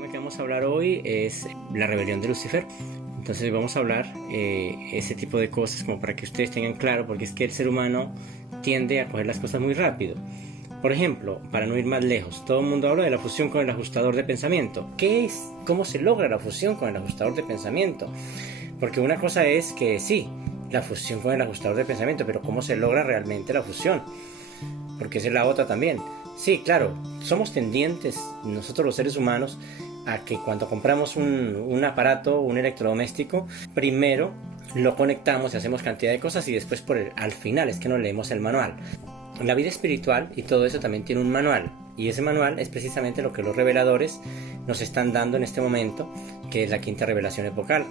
tema que vamos a hablar hoy es la rebelión de Lucifer. Entonces vamos a hablar ese tipo de cosas como para que ustedes tengan claro, porque es que el ser humano tiende a coger las cosas muy rápido. Por ejemplo, para no ir más lejos, todo el mundo habla de la fusión con el ajustador de pensamiento. ¿Qué es? ¿Cómo se logra la fusión con el ajustador de pensamiento? Porque una cosa es que sí, la fusión con el ajustador de pensamiento, pero ¿cómo se logra realmente la fusión? Porque esa es la otra también. Sí, claro, somos tendientes, nosotros los seres humanos, a que cuando compramos un aparato, un electrodoméstico, primero lo conectamos y hacemos cantidad de cosas y después al final es que no leemos el manual. La vida espiritual y todo eso también tiene un manual, y ese manual es precisamente lo que los reveladores nos están dando en este momento, que es la quinta revelación epocal.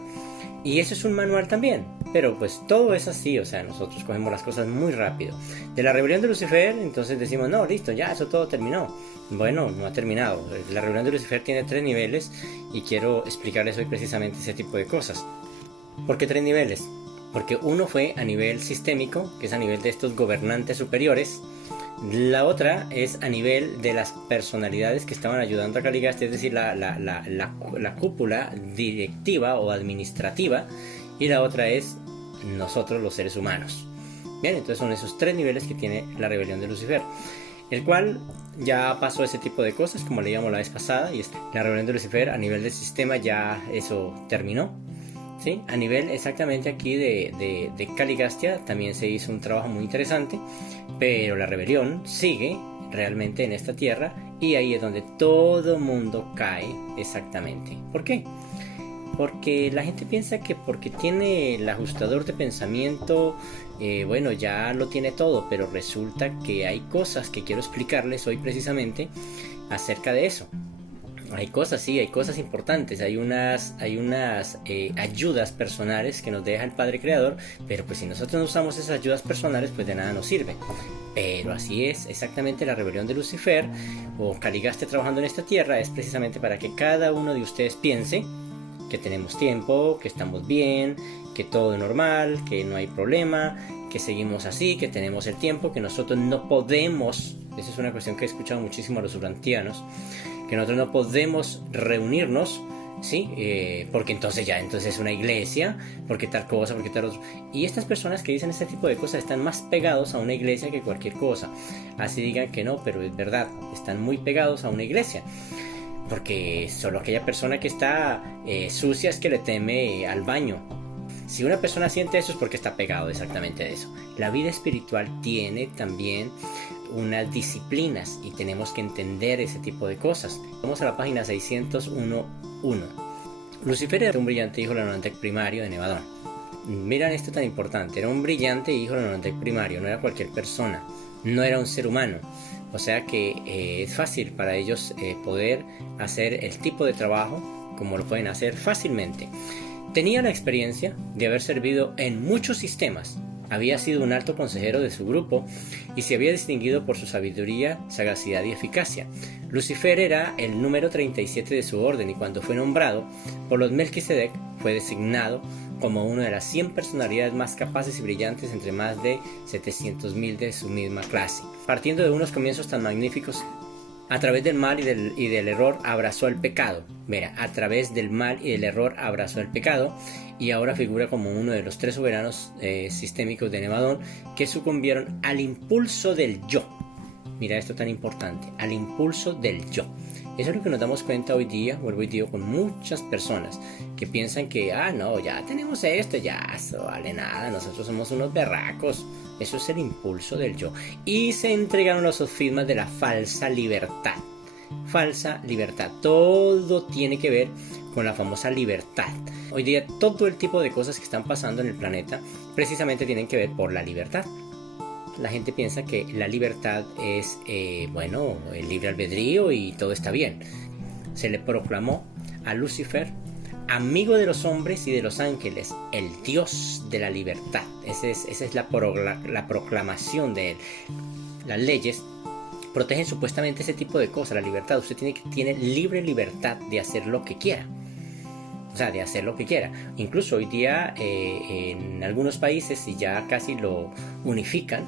Y eso es un manual también, pero pues todo es así, o sea, nosotros cogemos las cosas muy rápido. De la rebelión de Lucifer, entonces decimos, no, listo, ya, eso todo terminó. Bueno, no ha terminado. La rebelión de Lucifer tiene 3 niveles y quiero explicarles hoy precisamente ese tipo de cosas. ¿Por qué 3 niveles? Porque uno fue a nivel sistémico, que es a nivel de estos gobernantes superiores. La otra es a nivel de las personalidades que estaban ayudando a Caligasta, es decir, la cúpula directiva o administrativa, y la otra es nosotros los seres humanos. Bien, entonces son esos 3 niveles que tiene la rebelión de Lucifer, el cual ya pasó ese tipo de cosas, como leíamos la vez pasada, y la rebelión de Lucifer a nivel del sistema ya eso terminó. ¿Sí? A nivel exactamente aquí de Caligastia también se hizo un trabajo muy interesante, pero la rebelión sigue realmente en esta tierra y ahí es donde todo mundo cae exactamente. ¿Por qué? Porque la gente piensa que porque tiene el ajustador de pensamiento, bueno, ya lo tiene todo, pero resulta que hay cosas que quiero explicarles hoy precisamente acerca de eso. Hay cosas, sí, hay cosas importantes, hay unas ayudas personales que nos deja el Padre Creador, pero pues si nosotros no usamos esas ayudas personales, pues de nada nos sirve. Pero así es, exactamente la rebelión de Lucifer, o Caligaste trabajando en esta tierra, es precisamente para que cada uno de ustedes piense que tenemos tiempo, que estamos bien, que todo es normal, que no hay problema, que seguimos así, que tenemos el tiempo, que nosotros no podemos, esa es una cuestión que he escuchado muchísimo a los urantianos, que nosotros no podemos reunirnos, ¿sí? Porque entonces es una iglesia, porque tal cosa, porque tal otro. Y estas personas que dicen este tipo de cosas están más pegados a una iglesia que cualquier cosa. Así digan que no, pero es verdad, están muy pegados a una iglesia. Porque solo aquella persona que está sucia es que le teme al baño. Si una persona siente eso es porque está pegado exactamente a eso. La vida espiritual tiene también unas disciplinas y tenemos que entender ese tipo de cosas. Vamos a la página 601.1. Lucifer era un brillante hijo del Anantec primario de Nevadón. Miran esto tan importante, era un brillante hijo del Anantec primario, no era cualquier persona, no era un ser humano. O sea que es fácil para ellos poder hacer el tipo de trabajo como lo pueden hacer fácilmente. Tenía la experiencia de haber servido en muchos sistemas. Había sido un alto consejero de su grupo y se había distinguido por su sabiduría, sagacidad y eficacia. Lucifer era el número 37 de su orden y cuando fue nombrado por los Melquisedec fue designado como una de las 100 personalidades más capaces y brillantes entre más de 700.000 de su misma clase. Partiendo de unos comienzos tan magníficos, a través del mal y del error abrazó el pecado. Mira, a través del mal y del error abrazó el pecado y ahora figura como uno de los 3 soberanos sistémicos de Nevadón que sucumbieron al impulso del yo. Mira esto tan importante, al impulso del yo. Eso es lo que nos damos cuenta hoy día, vuelvo y digo, con muchas personas que piensan que, no, ya tenemos esto, ya, eso vale nada, nosotros somos unos berracos. Eso es el impulso del yo. Y se entregaron los sofismas de la falsa libertad. Falsa libertad. Todo tiene que ver con la famosa libertad. Hoy día todo el tipo de cosas que están pasando en el planeta precisamente tienen que ver por la libertad. La gente piensa que la libertad es, el libre albedrío y todo está bien. Se le proclamó a Lucifer amigo de los hombres y de los ángeles, el Dios de la libertad. Esa es la proclamación de él. Las leyes protegen supuestamente ese tipo de cosas, la libertad. Usted tiene libre libertad de hacer lo que quiera. O sea, de hacer lo que quiera. Incluso hoy día en algunos países, y ya casi lo unifican,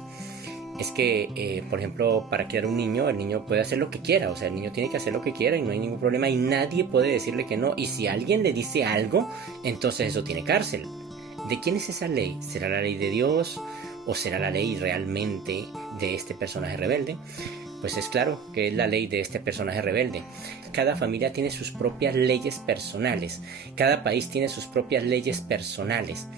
es que, por ejemplo, para criar un niño, el niño puede hacer lo que quiera, o sea, el niño tiene que hacer lo que quiera y no hay ningún problema y nadie puede decirle que no. Y si alguien le dice algo, entonces eso tiene cárcel. ¿De quién es esa ley? ¿Será la ley de Dios o será la ley realmente de este personaje rebelde? Pues es claro que es la ley de este personaje rebelde. Cada familia tiene sus propias leyes personales, cada país tiene sus propias leyes personales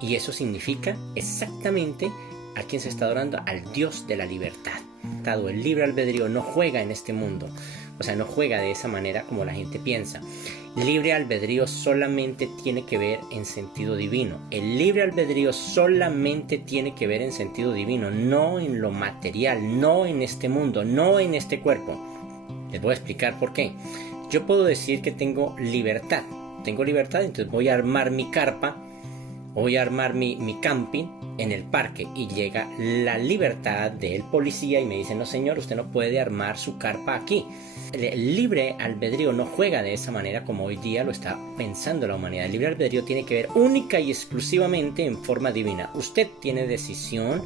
y eso significa exactamente a quién se está adorando, al Dios de la libertad. El libre albedrío no juega en este mundo, o sea, no juega de esa manera como la gente piensa. Libre albedrío solamente tiene que ver en sentido divino. El libre albedrío solamente tiene que ver en sentido divino, no en lo material, no en este mundo, no en este cuerpo. Les voy a explicar por qué. Yo puedo decir que tengo libertad, entonces voy a armar mi carpa, voy a armar mi camping en el parque y llega la libertad del policía y me dice, no señor, usted no puede armar su carpa aquí. El libre albedrío no juega de esa manera como hoy día lo está pensando la humanidad. El libre albedrío tiene que ver única y exclusivamente en forma divina. Usted tiene decisión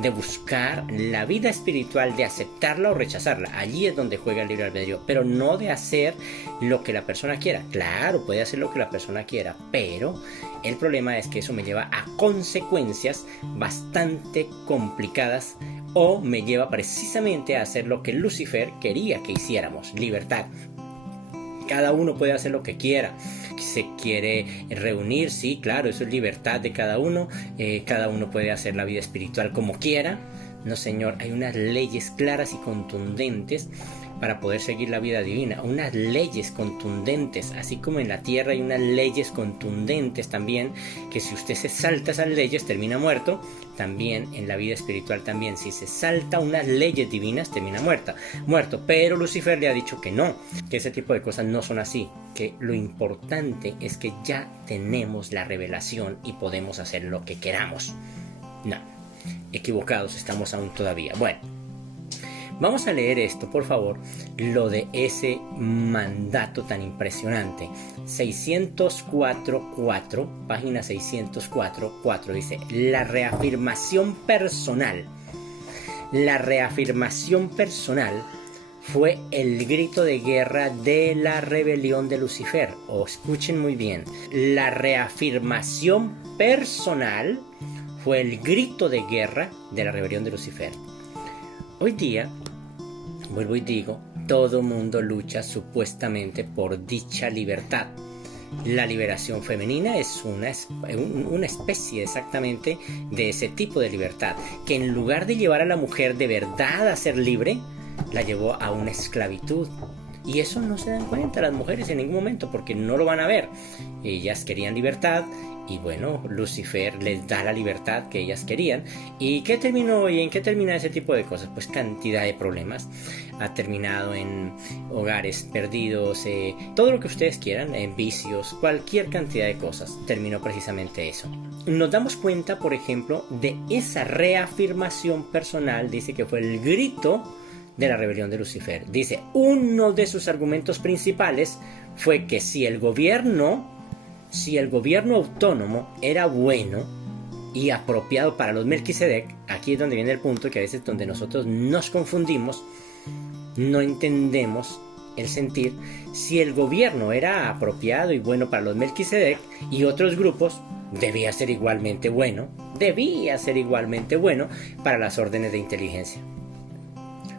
de buscar la vida espiritual, de aceptarla o rechazarla. Allí es donde juega el libre albedrío, pero no de hacer lo que la persona quiera. Claro, puede hacer lo que la persona quiera, pero el problema es que eso me lleva a consecuencias bastante complicadas o me lleva precisamente a hacer lo que Lucifer quería que hiciéramos, libertad. Cada uno puede hacer lo que quiera. Se quiere reunir, sí, claro, eso es libertad de cada uno. Cada uno puede hacer la vida espiritual como quiera. No, señor, hay unas leyes claras y contundentes para poder seguir la vida divina, unas leyes contundentes, así como en la tierra hay unas leyes contundentes también, que si usted se salta esas leyes termina muerto. También en la vida espiritual también, si se salta unas leyes divinas termina muerto, pero Lucifer le ha dicho que no, que ese tipo de cosas no son así, que lo importante es que ya tenemos la revelación y podemos hacer lo que queramos. No, equivocados estamos aún todavía. Bueno, vamos a leer esto, por favor, lo de ese mandato tan impresionante. 604.4, página 604.4, dice, la reafirmación personal. La reafirmación personal fue el grito de guerra de la rebelión de Lucifer. O escuchen muy bien, la reafirmación personal fue el grito de guerra de la rebelión de Lucifer. Hoy día, vuelvo y digo, todo mundo lucha supuestamente por dicha libertad. La liberación femenina es una especie exactamente de ese tipo de libertad, que en lugar de llevar a la mujer de verdad a ser libre, la llevó a una esclavitud. Y eso no se dan cuenta las mujeres en ningún momento porque no lo van a ver. Ellas querían libertad y bueno, Lucifer les da la libertad que ellas querían. ¿Y qué terminó y en qué termina ese tipo de cosas? Pues cantidad de problemas. Ha terminado en hogares perdidos, todo lo que ustedes quieran, en vicios, cualquier cantidad de cosas. Terminó precisamente eso. Nos damos cuenta, por ejemplo, de esa reafirmación personal. Dice que fue el grito de la rebelión de Lucifer. Dice, uno de sus argumentos principales fue que si el gobierno autónomo era bueno y apropiado para los Melquisedec, aquí es donde viene el punto que a veces donde nosotros nos confundimos, no entendemos el sentir. Si el gobierno era apropiado y bueno para los Melquisedec y otros grupos, debía ser igualmente bueno para las órdenes de inteligencia.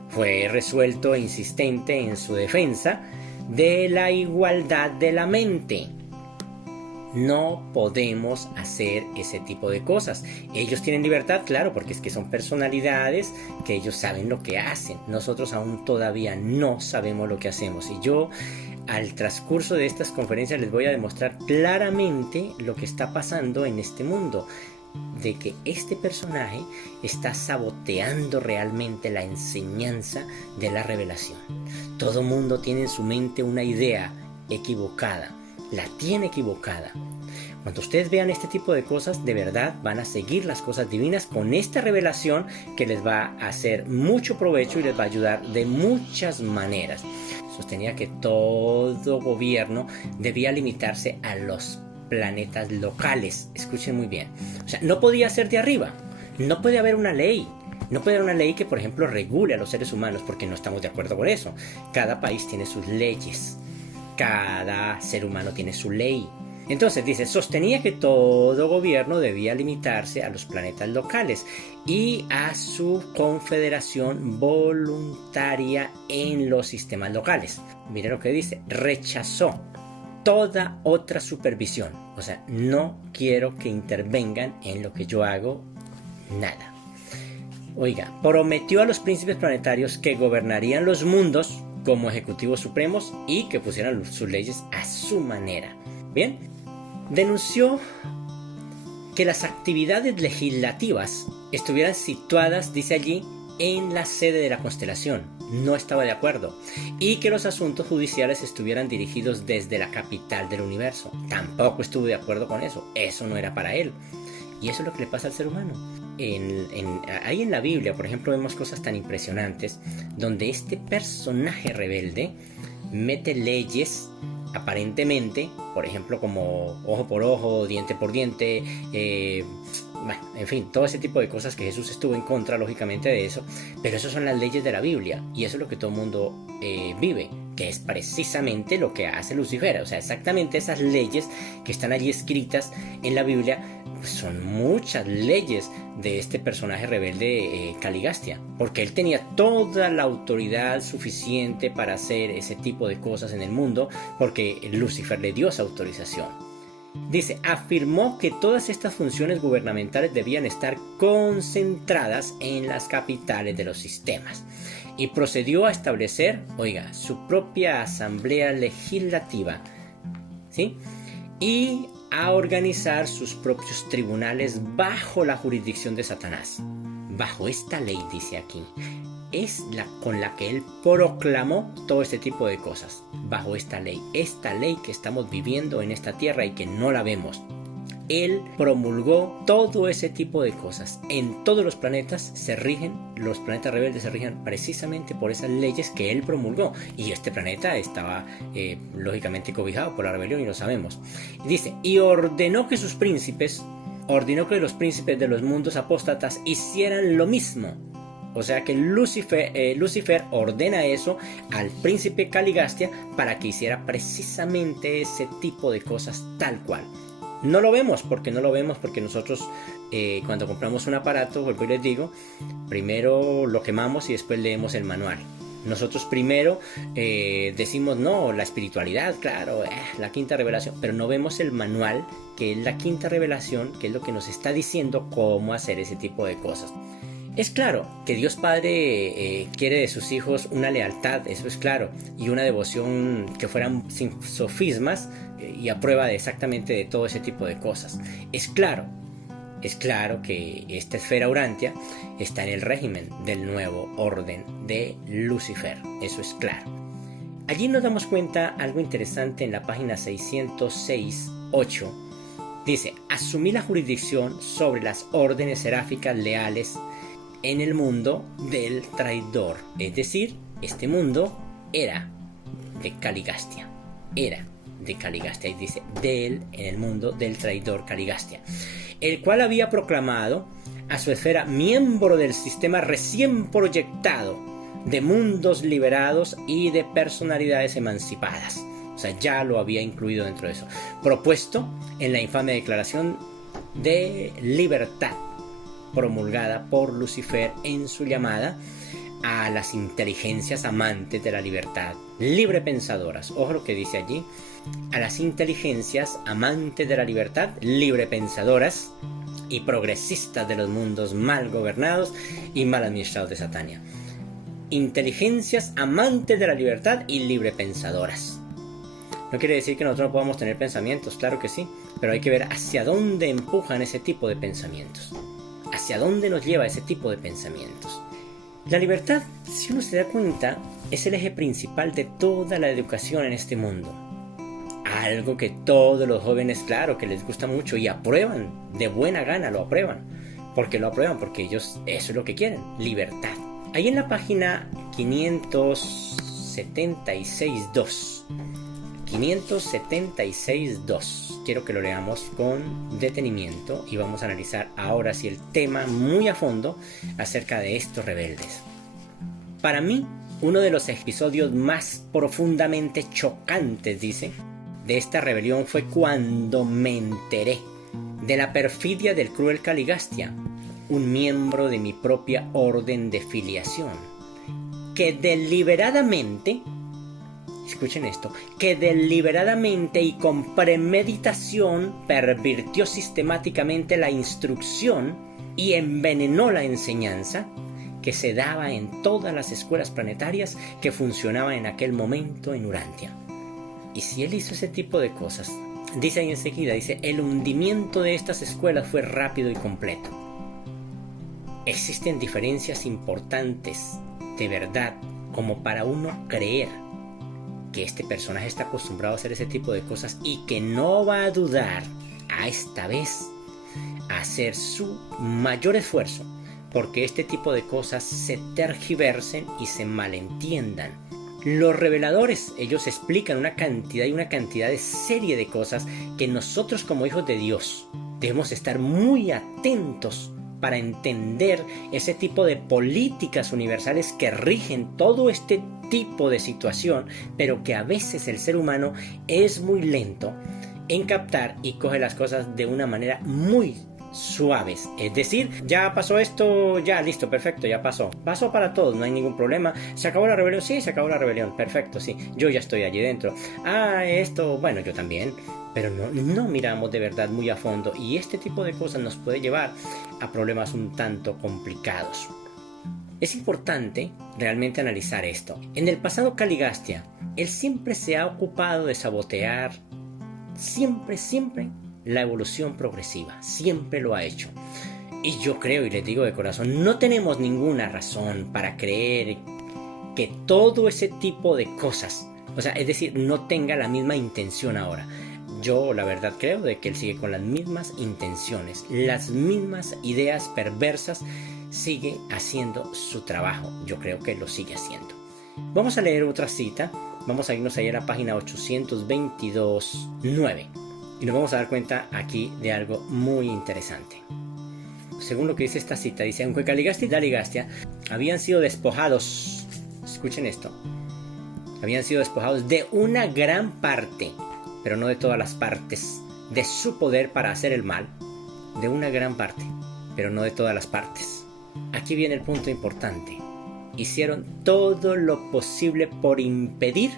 Fue resuelto e insistente en su defensa de la igualdad de la mente. No podemos hacer ese tipo de cosas. Ellos tienen libertad, claro, porque es que son personalidades que ellos saben lo que hacen. Nosotros aún todavía no sabemos lo que hacemos. Y yo, al transcurso de estas conferencias, les voy a demostrar claramente lo que está pasando en este mundo, de que este personaje está saboteando realmente la enseñanza de la revelación. Todo mundo tiene en su mente una idea equivocada, la tiene equivocada. Cuando ustedes vean este tipo de cosas, de verdad van a seguir las cosas divinas con esta revelación que les va a hacer mucho provecho y les va a ayudar de muchas maneras. Sostenía que todo gobierno debía limitarse a los planetas locales. Escuchen muy bien. O sea, no podía ser de arriba. No puede haber una ley No puede haber una ley que, por ejemplo, regule a los seres humanos, porque no estamos de acuerdo con eso. Cada país tiene sus leyes. Cada ser humano tiene su ley. Entonces dice, sostenía que todo gobierno debía limitarse a los planetas locales y a su confederación voluntaria en los sistemas locales. Miren lo que dice, rechazó toda otra supervisión. O sea, no quiero que intervengan en lo que yo hago, nada. Oiga, prometió a los príncipes planetarios que gobernarían los mundos como ejecutivos supremos y que pusieran sus leyes a su manera. Bien, denunció que las actividades legislativas estuvieran situadas, dice allí, en la sede de la constelación. No estaba de acuerdo. Y que los asuntos judiciales estuvieran dirigidos desde la capital del universo. Tampoco estuvo de acuerdo con eso. Eso no era para él. Y eso es lo que le pasa al ser humano. Ahí en la Biblia, por ejemplo, vemos cosas tan impresionantes donde este personaje rebelde mete leyes aparentemente, por ejemplo, como ojo por ojo, diente por diente, bueno, en fin, todo ese tipo de cosas que Jesús estuvo en contra, lógicamente, de eso, pero esas son las leyes de la Biblia y eso es lo que todo el mundo vive, que es precisamente lo que hace Lucifer. O sea, exactamente esas leyes que están allí escritas en la Biblia, pues son muchas leyes de este personaje rebelde Caligastia, porque él tenía toda la autoridad suficiente para hacer ese tipo de cosas en el mundo, porque Lucifer le dio esa autorización. Dice, afirmó que todas estas funciones gubernamentales debían estar concentradas en las capitales de los sistemas y procedió a establecer, oiga, su propia asamblea legislativa, ¿sí? Y a organizar sus propios tribunales bajo la jurisdicción de Satanás. Bajo esta ley, dice aquí, es con la que él proclamó todo este tipo de cosas. Bajo esta ley que estamos viviendo en esta tierra y que no la vemos. Él promulgó todo ese tipo de cosas. En todos los planetas los planetas rebeldes se rigen precisamente por esas leyes que él promulgó. Y este planeta estaba lógicamente cobijado por la rebelión y lo sabemos. Dice, y ordenó que los príncipes de los mundos apóstatas hicieran lo mismo. O sea que Lucifer ordena eso al príncipe Caligastia para que hiciera precisamente ese tipo de cosas tal cual. No lo vemos porque nosotros cuando compramos un aparato, vuelvo y les digo, primero lo quemamos y después leemos el manual. Nosotros primero decimos, no, la espiritualidad, claro, la quinta revelación, pero no vemos el manual, que es la quinta revelación, que es lo que nos está diciendo cómo hacer ese tipo de cosas. Es claro que Dios Padre quiere de sus hijos una lealtad, eso es claro, y una devoción que fueran sin sofismas y a prueba exactamente de todo ese tipo de cosas. Es claro que esta esfera Urantia está en el régimen del nuevo orden de Lucifer, eso es claro. Allí nos damos cuenta algo interesante en la página 606.8. Dice, asumí la jurisdicción sobre las órdenes seráficas leales en el mundo del traidor, es decir, este mundo era de Caligastia, y dice, en el mundo del traidor Caligastia, el cual había proclamado a su esfera miembro del sistema recién proyectado de mundos liberados y de personalidades emancipadas. O sea, ya lo había incluido dentro de eso, propuesto en la infame declaración de libertad promulgada por Lucifer en su llamada a las inteligencias amantes de la libertad, libre pensadoras. Ojo lo que dice allí, a las inteligencias amantes de la libertad, libre pensadoras y progresistas de los mundos mal gobernados y mal administrados de Satania. Inteligencias amantes de la libertad y libre pensadoras. No quiere decir que nosotros no podamos tener pensamientos, claro que sí, pero hay que ver hacia dónde empujan ese tipo de pensamientos. ¿Hacia dónde nos lleva ese tipo de pensamientos? La libertad, si uno se da cuenta, es el eje principal de toda la educación en este mundo. Algo que todos los jóvenes, claro, que les gusta mucho y aprueban, de buena gana lo aprueban. ¿Por qué lo aprueban? Porque ellos eso es lo que quieren, libertad. Ahí en la página 576.2, quiero que lo leamos con detenimiento y vamos a analizar ahora sí el tema muy a fondo acerca de estos rebeldes. Para mí, uno de los episodios más profundamente chocantes, dice, de esta rebelión fue cuando me enteré de la perfidia del cruel Caligastia, un miembro de mi propia orden de filiación, que deliberadamente, escuchen esto, que deliberadamente y con premeditación pervirtió sistemáticamente la instrucción y envenenó la enseñanza que se daba en todas las escuelas planetarias que funcionaban en aquel momento en Urantia. Y si él hizo ese tipo de cosas, dice ahí enseguida, dice, el hundimiento de estas escuelas fue rápido y completo. Existen diferencias importantes, de verdad, como para uno creer que este personaje está acostumbrado a hacer ese tipo de cosas y que no va a dudar a esta vez a hacer su mayor esfuerzo porque este tipo de cosas se tergiversen y se malentiendan. Los reveladores, ellos explican una cantidad de serie de cosas que nosotros como hijos de Dios debemos estar muy atentos para entender ese tipo de políticas universales que rigen todo este tipo de situación, pero que a veces el ser humano es muy lento en captar y coge las cosas de una manera muy suaves, es decir, ya pasó esto, ya listo, perfecto, ya pasó para todos, no hay ningún problema, se acabó la rebelión, sí, se acabó la rebelión, perfecto, sí, yo ya estoy allí dentro, esto, bueno, yo también, pero no miramos de verdad muy a fondo y este tipo de cosas nos puede llevar a problemas un tanto complicados. Es importante realmente analizar esto. En el pasado Caligastia, él siempre se ha ocupado de sabotear, siempre la evolución progresiva, siempre lo ha hecho. Y yo creo, y les digo de corazón, no tenemos ninguna razón para creer que todo ese tipo de cosas, o sea, es decir, no tenga la misma intención ahora. Yo la verdad creo de que él sigue con las mismas intenciones, las mismas ideas perversas, sigue haciendo su trabajo. Yo creo que lo sigue haciendo. Vamos a leer otra cita, vamos a irnos ahí a la página 822.9. Y nos vamos a dar cuenta aquí de algo muy interesante. Según lo que dice esta cita, dice, aunque Caligastia y Daligastia habían sido despojados, escuchen esto, habían sido despojados de una gran parte, pero no de todas las partes, de su poder para hacer el mal, de una gran parte, pero no de todas las partes. Aquí viene el punto importante. Hicieron todo lo posible por impedir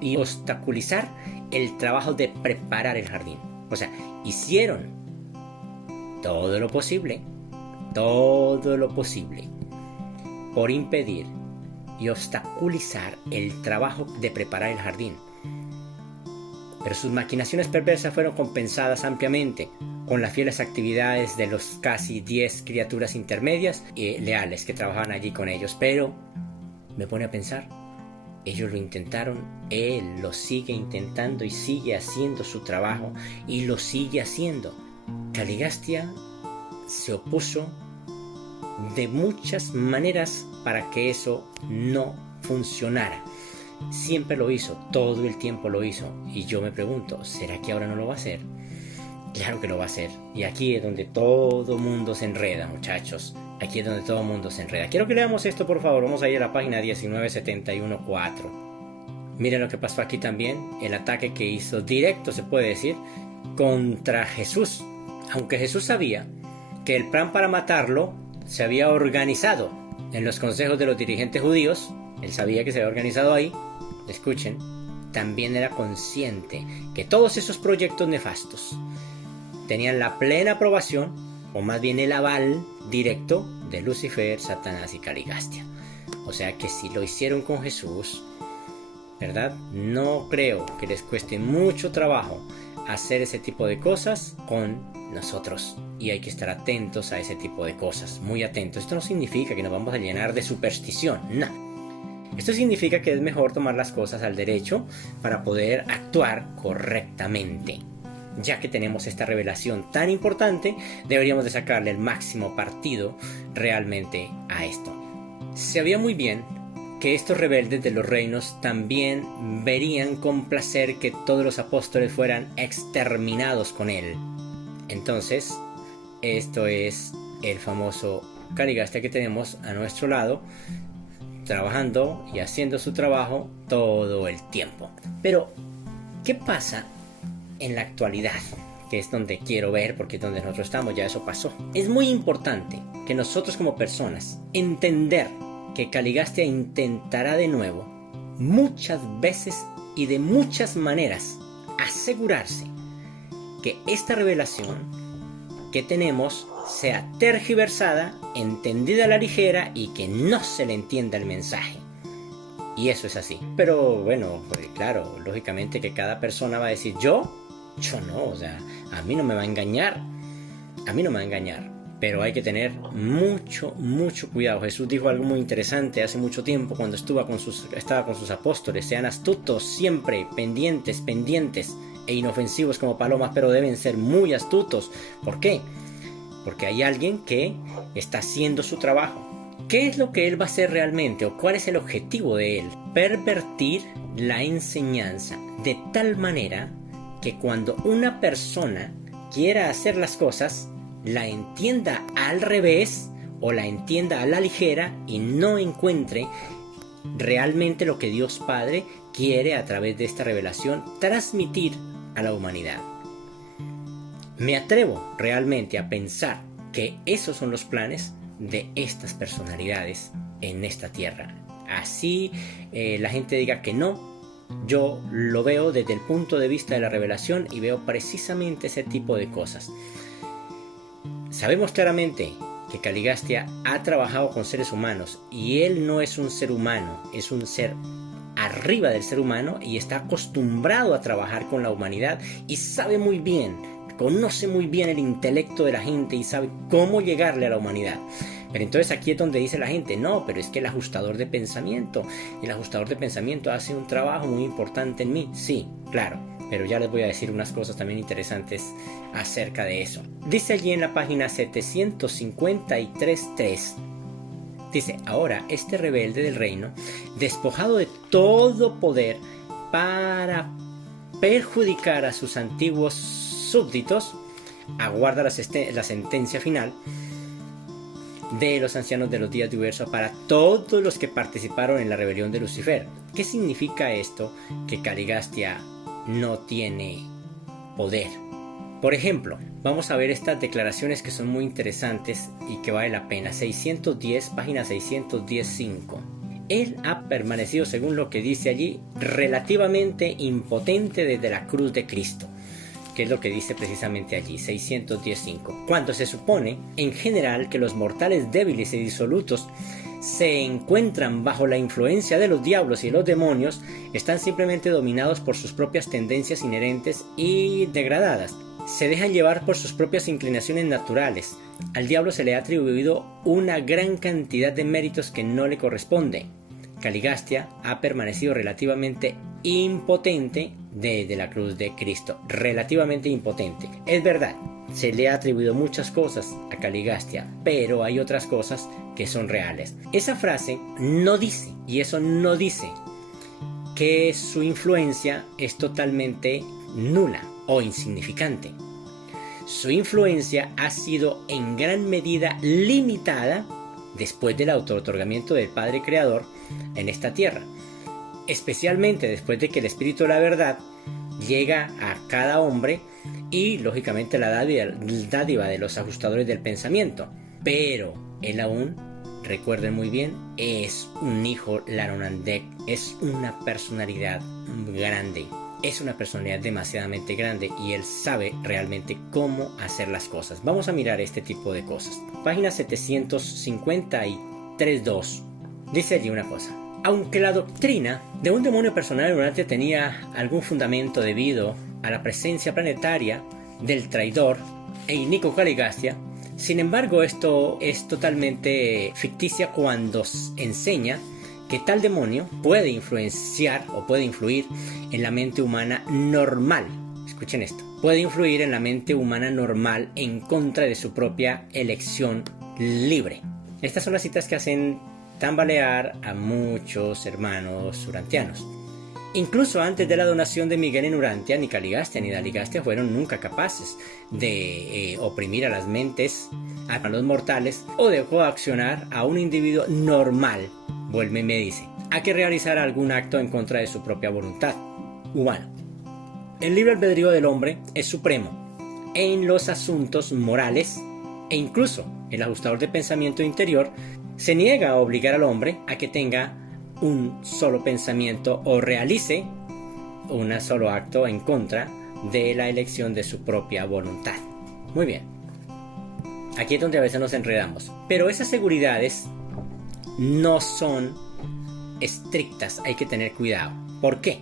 y obstaculizar el trabajo de preparar el jardín. O sea, hicieron todo lo posible por impedir y obstaculizar el trabajo de preparar el jardín. Pero sus maquinaciones perversas fueron compensadas ampliamente con las fieles actividades de los casi 10 criaturas intermedias y leales que trabajaban allí con ellos. Pero me pone a pensar, ellos lo intentaron, él lo sigue intentando y sigue haciendo su trabajo y lo sigue haciendo. Caligastia se opuso de muchas maneras para que eso no funcionara. Siempre lo hizo, todo el tiempo lo hizo. Y yo me pregunto, ¿será que ahora no lo va a hacer? Claro que lo va a hacer. Y aquí es donde todo mundo se enreda, muchachos. Aquí es donde todo el mundo se enreda. Quiero que leamos esto, por favor. Vamos a ir a la página 1971.4. Miren lo que pasó aquí también. El ataque que hizo directo, se puede decir, contra Jesús. Aunque Jesús sabía que el plan para matarlo se había organizado en los consejos de los dirigentes judíos. Él sabía que se había organizado ahí. Escuchen. También era consciente que todos esos proyectos nefastos tenían la plena aprobación, o más bien el aval directo de Lucifer, Satanás y Caligastia. O sea que si lo hicieron con Jesús, ¿verdad? No creo que les cueste mucho trabajo hacer ese tipo de cosas con nosotros. Y hay que estar atentos a ese tipo de cosas, muy atentos. Esto no significa que nos vamos a llenar de superstición, no. Esto significa que es mejor tomar las cosas al derecho para poder actuar correctamente. Ya que tenemos esta revelación tan importante, deberíamos de sacarle el máximo partido realmente a esto. Sabía muy bien que estos rebeldes de los reinos también verían con placer que todos los apóstoles fueran exterminados con él. Entonces, esto es el famoso Caligastia que tenemos a nuestro lado, trabajando y haciendo su trabajo todo el tiempo. Pero, ¿qué pasa en la actualidad? Que es donde quiero ver, porque es donde nosotros estamos, ya eso pasó. Es muy importante que nosotros como personas entender que Caligastia intentará de nuevo, muchas veces y de muchas maneras, asegurarse que esta revelación que tenemos sea tergiversada, entendida a la ligera y que no se le entienda el mensaje. Y eso es así. Pero bueno, pues claro, lógicamente que cada persona va a decir, yo no, o sea, a mí no me va a engañar. Pero hay que tener mucho cuidado. Jesús dijo algo muy interesante hace mucho tiempo cuando estaba con sus apóstoles. Sean astutos siempre, pendientes e inofensivos como palomas, pero deben ser muy astutos. ¿Por qué? Porque hay alguien que está haciendo su trabajo. ¿Qué es lo que él va a hacer realmente? ¿O cuál es el objetivo de él? Pervertir la enseñanza de tal manera que cuando una persona quiera hacer las cosas, la entienda al revés o la entienda a la ligera y no encuentre realmente lo que Dios Padre quiere a través de esta revelación transmitir a la humanidad. Me atrevo realmente a pensar que esos son los planes de estas personalidades en esta tierra. Así la gente diga que no, yo lo veo desde el punto de vista de la revelación y veo precisamente ese tipo de cosas. Sabemos claramente que Caligastia ha trabajado con seres humanos y él no es un ser humano, es un ser arriba del ser humano y está acostumbrado a trabajar con la humanidad y sabe muy bien, conoce muy bien el intelecto de la gente y sabe cómo llegarle a la humanidad. Pero entonces aquí es donde dice la gente, no, pero es que el ajustador de pensamiento hace un trabajo muy importante en mí. Sí, claro, pero ya les voy a decir unas cosas también interesantes acerca de eso. Dice allí en la página 753.3, dice, ahora este rebelde del reino, despojado de todo poder para perjudicar a sus antiguos súbditos, aguarda la sentencia final de los ancianos de los días diversos para todos los que participaron en la rebelión de Lucifer. ¿Qué significa esto? Que Caligastia no tiene poder. Por ejemplo, vamos a ver estas declaraciones que son muy interesantes y que vale la pena. 610, página 610.5. Él ha permanecido, según lo que dice allí, relativamente impotente desde la cruz de Cristo. Que es lo que dice precisamente allí, 610.5. Cuando se supone, en general, que los mortales débiles y disolutos se encuentran bajo la influencia de los diablos y los demonios, están simplemente dominados por sus propias tendencias inherentes y degradadas. Se dejan llevar por sus propias inclinaciones naturales. Al diablo se le ha atribuido una gran cantidad de méritos que no le corresponden. Caligastia ha permanecido relativamente impotente desde la cruz de Cristo. Relativamente impotente. Es verdad, se le ha atribuido muchas cosas a Caligastia, pero hay otras cosas que son reales. Esa frase no dice, y eso no dice, que su influencia es totalmente nula o insignificante. Su influencia ha sido en gran medida limitada después del autootorgamiento del Padre Creador en esta tierra, especialmente después de que el Espíritu de la Verdad llega a cada hombre y lógicamente la dádiva de los ajustadores del pensamiento. Pero él aún, recuerden muy bien, es un hijo Laronandek, es una personalidad grande, es una personalidad demasiadamente grande y él sabe realmente cómo hacer las cosas. Vamos a mirar este tipo de cosas. Página 753.2. Dice allí una cosa. Aunque la doctrina de un demonio personal ignorante tenía algún fundamento debido a la presencia planetaria del traidor e inicuo Caligastia, sin embargo esto es totalmente ficticia cuando enseña que tal demonio puede influenciar o puede influir en la mente humana normal. Escuchen esto. Puede influir en la mente humana normal en contra de su propia elección libre. Estas son las citas que hacen tambalear a muchos hermanos urantianos. Incluso antes de la donación de Miguel en Urantia, ni Caligastia ni Daligastia fueron nunca capaces de oprimir a las mentes, a los mortales, o de coaccionar a un individuo normal, vuelve y me dice, a que realizara algún acto en contra de su propia voluntad humana. El libre albedrío del hombre es supremo en los asuntos morales e incluso el ajustador de pensamiento interior se niega a obligar al hombre a que tenga un solo pensamiento o realice un solo acto en contra de la elección de su propia voluntad. Muy bien. Aquí es donde a veces nos enredamos. Pero esas seguridades no son estrictas, hay que tener cuidado. ¿Por qué?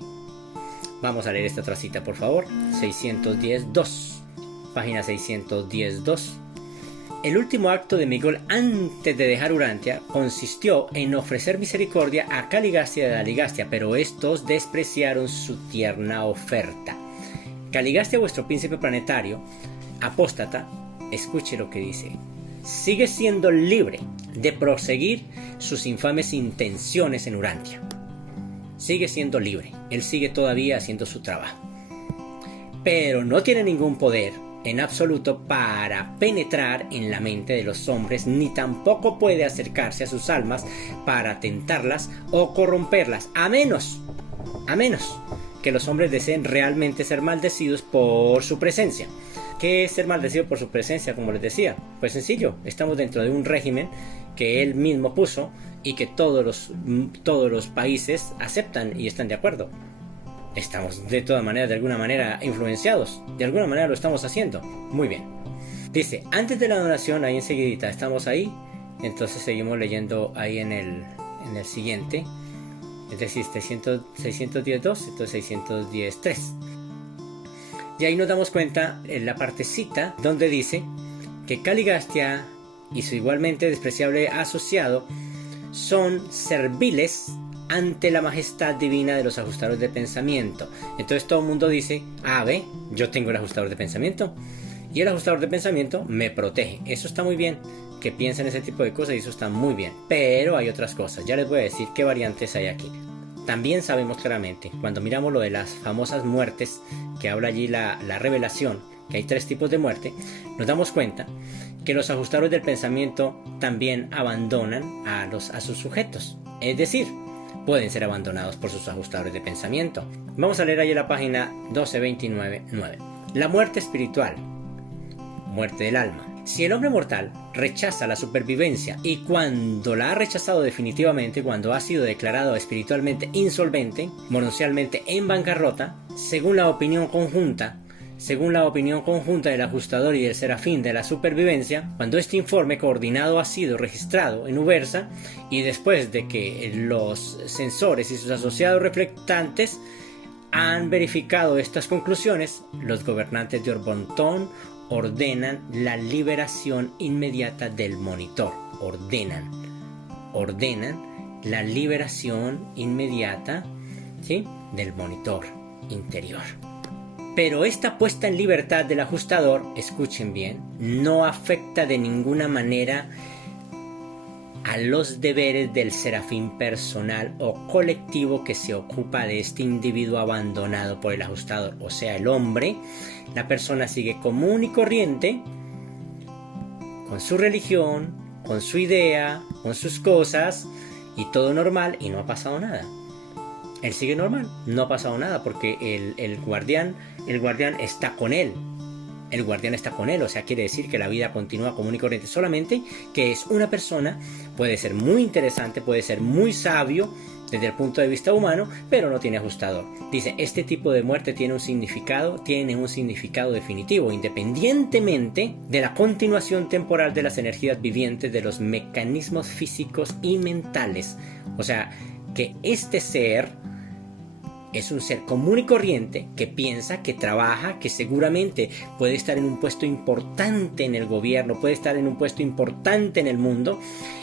Vamos a leer esta otra cita, por favor. 610.2. Página 610.2. El último acto de Miguel antes de dejar Urantia consistió en ofrecer misericordia a Caligastia y a Daligastia, pero estos despreciaron su tierna oferta. Caligastia, vuestro príncipe planetario, apóstata, escuche lo que dice. Sigue siendo libre de proseguir sus infames intenciones en Urantia. Sigue siendo libre. Él sigue todavía haciendo su trabajo. Pero no tiene ningún poder en absoluto para penetrar en la mente de los hombres, ni tampoco puede acercarse a sus almas para tentarlas o corromperlas, a menos que los hombres deseen realmente ser maldecidos por su presencia. ¿Qué es ser maldecido por su presencia? Como les decía, pues sencillo, estamos dentro de un régimen que él mismo puso y que todos los países aceptan y están de acuerdo. Estamos de todas maneras, de alguna manera, influenciados. De alguna manera lo estamos haciendo. Muy bien. Dice, antes de la donación, ahí enseguidita, estamos ahí. Entonces seguimos leyendo ahí en el siguiente. Es decir, 610.2, entonces 610.3. Y ahí nos damos cuenta en la partecita donde dice que Caligastia y su igualmente despreciable asociado son serviles ante la majestad divina de los ajustadores de pensamiento. Entonces todo el mundo dice, ve, yo tengo el ajustador de pensamiento y el ajustador de pensamiento me protege. Eso está muy bien, que piensen ese tipo de cosas y eso está muy bien, pero hay otras cosas. Ya les voy a decir qué variantes hay aquí. También sabemos claramente, cuando miramos lo de las famosas muertes que habla allí la revelación, que hay 3 tipos de muerte, nos damos cuenta que los ajustadores del pensamiento también abandonan a sus sujetos. Es decir, pueden ser abandonados por sus ajustadores de pensamiento. Vamos a leer ahí la página 1229.9. La muerte espiritual, muerte del alma. Si el hombre mortal rechaza la supervivencia y cuando la ha rechazado definitivamente, cuando ha sido declarado espiritualmente insolvente, monuncialmente en bancarrota, según la opinión conjunta del ajustador y del serafín de la supervivencia, cuando este informe coordinado ha sido registrado en Ubersa y después de que los censores y sus asociados reflectantes han verificado estas conclusiones, los gobernantes de Orbontón ordenan la liberación inmediata del monitor. Ordenan la liberación inmediata, ¿sí?, del monitor interior. Pero esta puesta en libertad del ajustador, escuchen bien, no afecta de ninguna manera a los deberes del serafín personal o colectivo que se ocupa de este individuo abandonado por el ajustador. O sea, el hombre, la persona sigue común y corriente, con su religión, con su idea, con sus cosas, y todo normal, y no ha pasado nada. Él sigue normal, no ha pasado nada, porque el guardián está con él. El guardián está con él, o sea, quiere decir que la vida continúa común y corriente, solamente que es una persona, puede ser muy interesante, puede ser muy sabio desde el punto de vista humano, pero no tiene ajustador. Dice, este tipo de muerte tiene un significado definitivo, independientemente de la continuación temporal de las energías vivientes, de los mecanismos físicos y mentales. O sea, que este ser es un ser común y corriente que piensa, que trabaja, que seguramente puede estar en un puesto importante en el gobierno, puede estar en un puesto importante en el mundo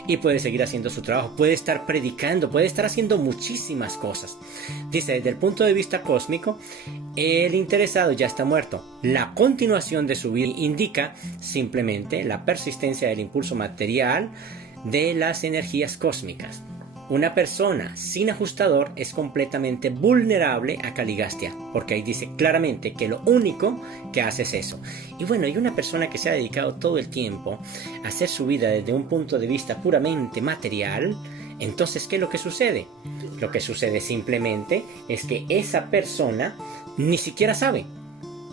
y puede seguir haciendo su trabajo, puede estar predicando, puede estar haciendo muchísimas cosas. Dice, desde el punto de vista cósmico, el interesado ya está muerto. La continuación de su vida indica simplemente la persistencia del impulso material de las energías cósmicas. Una persona sin ajustador es completamente vulnerable a caligastia, porque ahí dice claramente que lo único que hace es eso. Y bueno, y una persona que se ha dedicado todo el tiempo a hacer su vida desde un punto de vista puramente material, entonces, ¿qué es lo que sucede? Lo que sucede simplemente es que esa persona ni siquiera sabe.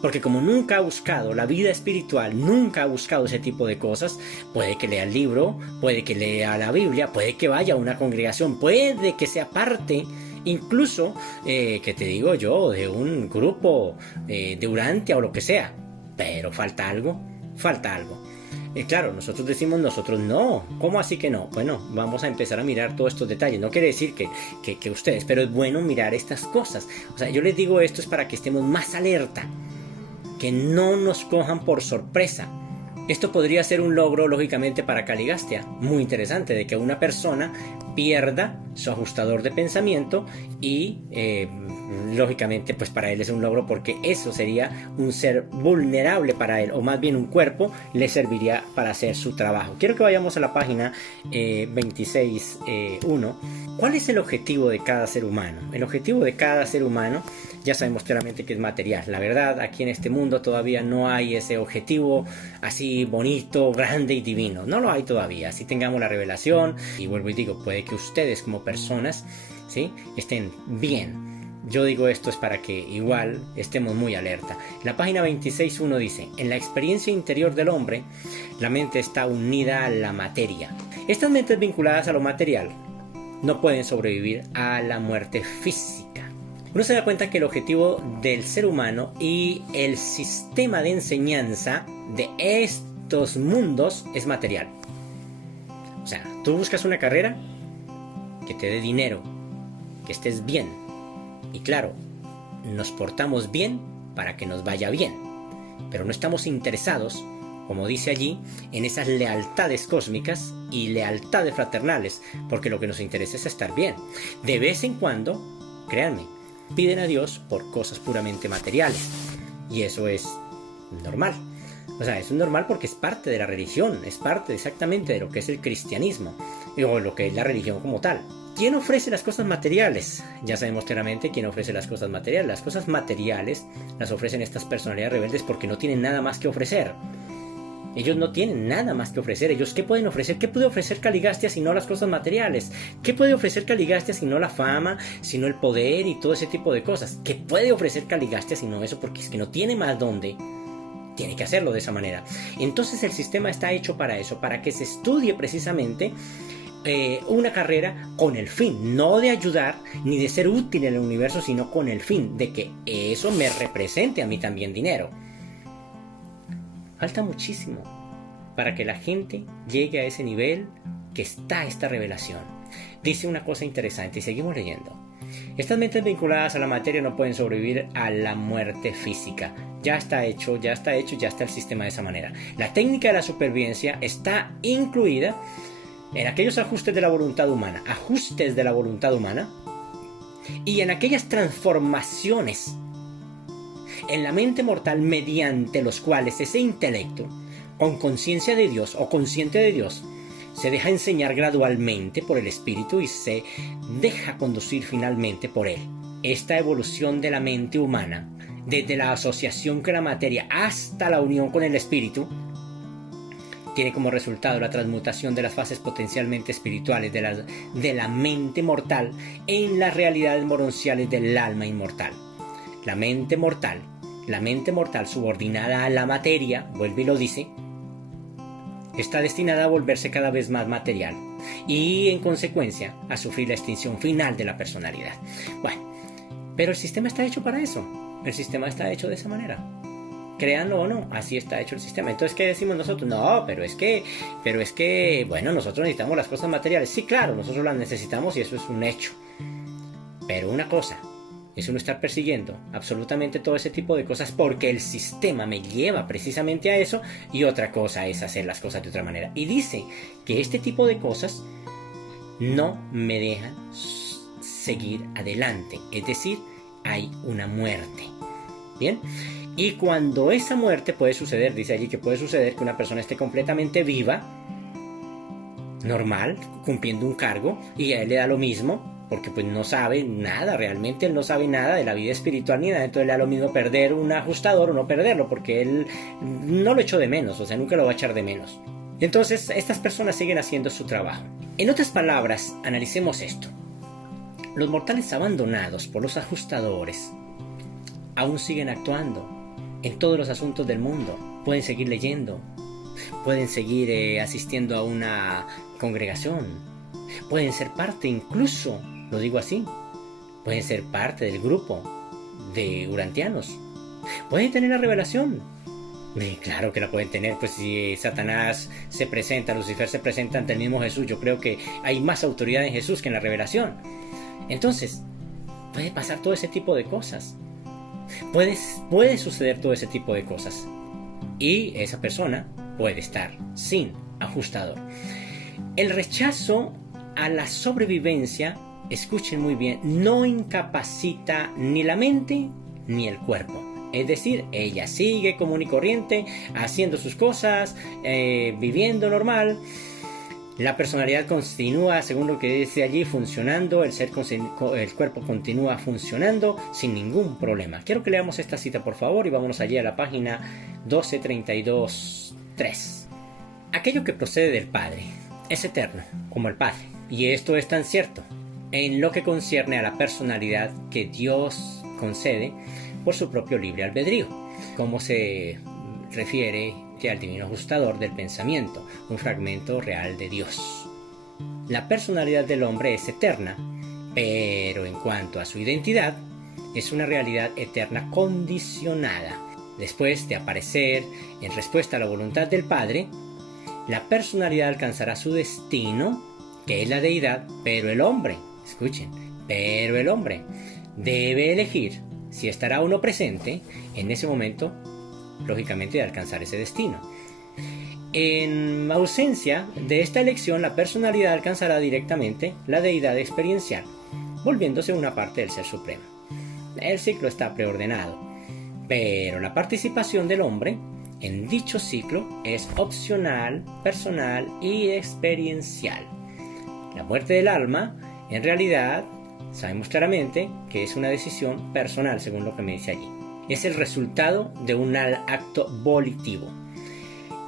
Porque como nunca ha buscado la vida espiritual, nunca ha buscado ese tipo de cosas, puede que lea el libro, puede que lea la Biblia, puede que vaya a una congregación, puede que sea parte, incluso, que te digo yo, de un grupo de Urantia o lo que sea. Pero falta algo, falta algo. Claro, nosotros decimos nosotros no. ¿Cómo así que no? Bueno, vamos a empezar a mirar todos estos detalles. No quiere decir que ustedes, pero es bueno mirar estas cosas. O sea, yo les digo esto es para que estemos más alerta, que no nos cojan por sorpresa. Esto podría ser un logro, lógicamente, para Caligastia, muy interesante, de que una persona pierda su ajustador de pensamiento y, lógicamente, pues para él es un logro porque eso sería un ser vulnerable para él, o más bien un cuerpo le serviría para hacer su trabajo. Quiero que vayamos a la página 26.1. ¿Cuál es el objetivo de cada ser humano? El objetivo de cada ser humano ya sabemos claramente que es material. La verdad, aquí en este mundo todavía no hay ese objetivo así bonito, grande y divino. No lo hay todavía. Así tengamos la revelación. Y vuelvo y digo, puede que ustedes como personas, ¿sí?, estén bien. Yo digo esto es para que igual estemos muy alerta. La página 26.1 dice: en la experiencia interior del hombre, la mente está unida a la materia. Estas mentes vinculadas a lo material no pueden sobrevivir a la muerte física. Uno se da cuenta que el objetivo del ser humano y el sistema de enseñanza de estos mundos es material. O sea, tú buscas una carrera que te dé dinero, que estés bien. Y claro, nos portamos bien para que nos vaya bien. Pero no estamos interesados, como dice allí, en esas lealtades cósmicas y lealtades fraternales, porque lo que nos interesa es estar bien. De vez en cuando, créanme, piden a Dios por cosas puramente materiales, y eso es normal. O sea, es normal porque es parte de la religión, es parte exactamente de lo que es el cristianismo, o lo que es la religión como tal. ¿Quién ofrece las cosas materiales? Ya sabemos claramente quién ofrece las cosas materiales. Las cosas materiales las ofrecen estas personalidades rebeldes porque no tienen nada más que ofrecer. Ellos no tienen nada más que ofrecer. Ellos, ¿qué pueden ofrecer? ¿Qué puede ofrecer Caligastia si no las cosas materiales? ¿Qué puede ofrecer Caligastia si no la fama, si no el poder y todo ese tipo de cosas? ¿Qué puede ofrecer Caligastia si no eso? Porque es que no tiene más dónde. Tiene que hacerlo de esa manera. Entonces el sistema está hecho para eso, para que se estudie precisamente una carrera con el fin, no de ayudar ni de ser útil en el universo, sino con el fin de que eso me represente a mí también dinero. Falta muchísimo para que la gente llegue a ese nivel que está esta revelación. Dice una cosa interesante y seguimos leyendo. Estas mentes vinculadas a la materia no pueden sobrevivir a la muerte física. Ya está hecho, ya está el sistema de esa manera. La técnica de la supervivencia está incluida en aquellos ajustes de la voluntad humana, y en aquellas transformaciones en la mente mortal mediante los cuales ese intelecto, con conciencia de Dios o consciente de Dios, se deja enseñar gradualmente por el espíritu y se deja conducir finalmente por él. Esta evolución de la mente humana, desde la asociación con la materia hasta la unión con el espíritu, tiene como resultado la transmutación de las fases potencialmente espirituales de la mente mortal en las realidades moronciales del alma inmortal. La mente mortal subordinada a la materia, vuelve y lo dice, está destinada a volverse cada vez más material y, en consecuencia, a sufrir la extinción final de la personalidad. Bueno, pero el sistema está hecho para eso. El sistema está hecho de esa manera. Créanlo o no, así está hecho el sistema. Entonces, ¿qué decimos nosotros? No, pero es que, bueno, nosotros necesitamos las cosas materiales. Sí, claro, nosotros las necesitamos y eso es un hecho. Pero una cosa es uno estar persiguiendo absolutamente todo ese tipo de cosas porque el sistema me lleva precisamente a eso, y otra cosa es hacer las cosas de otra manera. Y dice que este tipo de cosas no me dejan seguir adelante. Es decir, hay una muerte. ¿Bien? Y cuando esa muerte puede suceder, dice allí que puede suceder que una persona esté completamente viva, normal, cumpliendo un cargo, y a él le da lo mismo, porque pues no sabe nada, realmente él no sabe nada de la vida espiritual ni nada, entonces le da lo mismo perder un ajustador o no perderlo, porque él no lo echó de menos, o sea, nunca lo va a echar de menos. Entonces, estas personas siguen haciendo su trabajo. En otras palabras, analicemos esto. Los mortales abandonados por los ajustadores aún siguen actuando en todos los asuntos del mundo. Pueden seguir leyendo, pueden seguir asistiendo a una congregación, pueden ser parte incluso, lo digo así, pueden ser parte del grupo de urantianos, pueden tener la revelación. Claro que la pueden tener, pues si Satanás se presenta, Lucifer se presenta ante el mismo Jesús, yo creo que hay más autoridad en Jesús que en la revelación. Entonces, puede pasar todo ese tipo de cosas. Puede suceder todo ese tipo de cosas. Y esa persona puede estar sin ajustador. El rechazo a la sobrevivencia, escuchen muy bien, no incapacita ni la mente ni el cuerpo. Es decir, ella sigue común y corriente, haciendo sus cosas, viviendo normal. La personalidad continúa, según lo que dice allí, funcionando, el cuerpo continúa funcionando sin ningún problema. Quiero que leamos esta cita, por favor, y vámonos allí a la página 1232.3. Aquello que procede del Padre es eterno, como el Padre. Y esto es tan cierto en lo que concierne a la personalidad que Dios concede por su propio libre albedrío, como se refiere al divino ajustador del pensamiento, un fragmento real de Dios. La personalidad del hombre es eterna, pero en cuanto a su identidad, es una realidad eterna condicionada. Después de aparecer en respuesta a la voluntad del Padre, la personalidad alcanzará su destino, que es la deidad, pero el hombre, escuchen, pero el hombre debe elegir si estará o no presente en ese momento, lógicamente, de alcanzar ese destino. En ausencia de esta elección, la personalidad alcanzará directamente la deidad experiencial, volviéndose una parte del Ser Supremo. El ciclo está preordenado, pero la participación del hombre en dicho ciclo es opcional, personal y experiencial. La muerte del alma, en realidad, sabemos claramente que es una decisión personal, según lo que me dice allí. Es el resultado de un acto volitivo.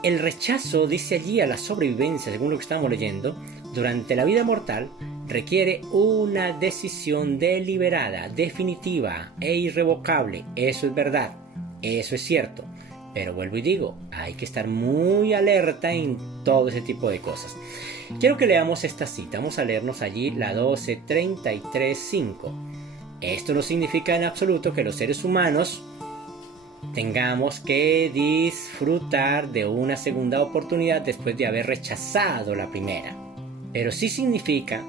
El rechazo, dice allí, a la sobrevivencia, según lo que estamos leyendo, durante la vida mortal, requiere una decisión deliberada, definitiva e irrevocable. Eso es verdad, eso es cierto. Pero vuelvo y digo, hay que estar muy alerta en todo ese tipo de cosas. Quiero que leamos esta cita. Vamos a leernos allí la 1233.5. Esto no significa en absoluto que los seres humanos tengamos que disfrutar de una segunda oportunidad después de haber rechazado la primera. Pero sí significa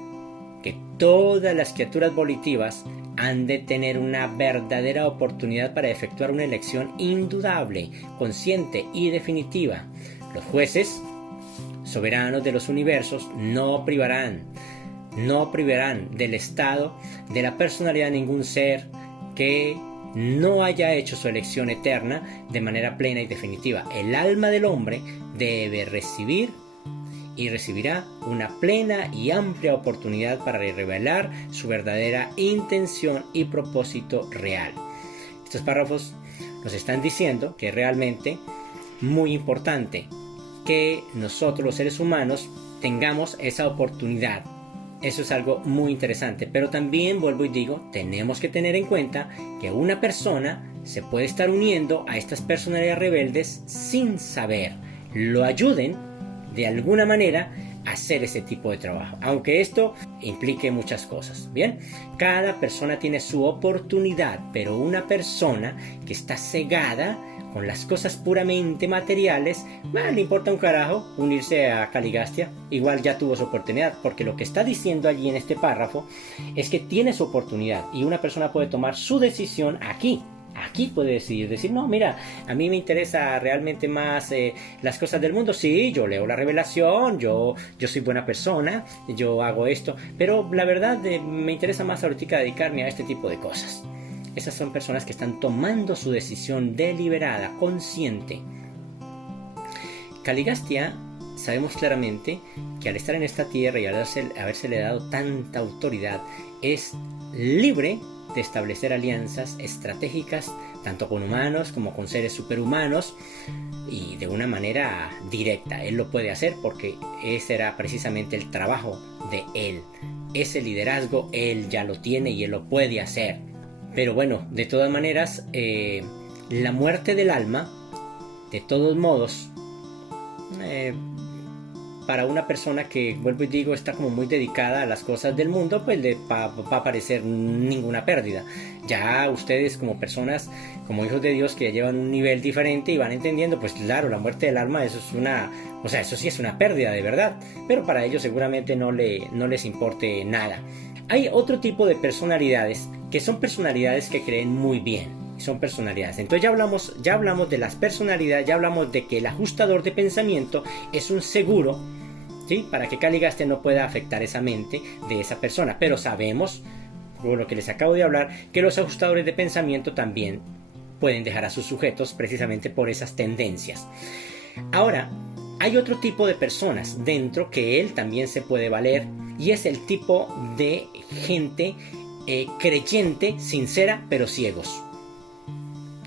que todas las criaturas volitivas han de tener una verdadera oportunidad para efectuar una elección indudable, consciente y definitiva. Los jueces soberanos de los universos no privarán del estado de la personalidad de ningún ser que no haya hecho su elección eterna de manera plena y definitiva. El alma del hombre debe recibir y recibirá una plena y amplia oportunidad para revelar su verdadera intención y propósito real. Estos párrafos nos están diciendo que es realmente muy importante que nosotros los seres humanos tengamos esa oportunidad. Eso es algo muy interesante, pero también vuelvo y digo, tenemos que tener en cuenta que una persona se puede estar uniendo a estas personalidades rebeldes sin saber. Lo ayuden de alguna manera a hacer ese tipo de trabajo, aunque esto implique muchas cosas. Bien, cada persona tiene su oportunidad, pero una persona que está cegada con las cosas puramente materiales, le importa un carajo unirse a Caligastia, igual ya tuvo su oportunidad, porque lo que está diciendo allí en este párrafo es que tiene su oportunidad y una persona puede tomar su decisión aquí puede decir, no, mira, a mí me interesa realmente más las cosas del mundo. Sí, yo leo la revelación, yo soy buena persona, yo hago esto, pero la verdad me interesa más ahorita dedicarme a este tipo de cosas. Esas son personas que están tomando su decisión deliberada, consciente. Caligastia sabemos claramente que al estar en esta tierra y al habérsele dado tanta autoridad, es libre de establecer alianzas estratégicas tanto con humanos como con seres superhumanos y de una manera directa. Él lo puede hacer porque ese era precisamente el trabajo de él. Ese liderazgo él ya lo tiene y él lo puede hacer. Pero bueno, de todas maneras, la muerte del alma, de todos modos, para una persona que, vuelvo y digo, está como muy dedicada a las cosas del mundo, pues le va a parecer ninguna pérdida. Ya ustedes como personas, como hijos de Dios que llevan un nivel diferente y van entendiendo, pues claro, la muerte del alma, eso sí es una pérdida de verdad, pero para ellos seguramente no les importe nada. Hay otro tipo de personalidades que son personalidades que creen muy bien. Son personalidades. Entonces ya hablamos de las personalidades, ya hablamos de que el ajustador de pensamiento es un seguro, ¿sí? Para que Caligaste no pueda afectar esa mente de esa persona. Pero sabemos, por lo que les acabo de hablar, que los ajustadores de pensamiento también pueden dejar a sus sujetos precisamente por esas tendencias. Ahora, hay otro tipo de personas dentro que él también se puede valer, y es el tipo de gente creyente, sincera, pero ciegos.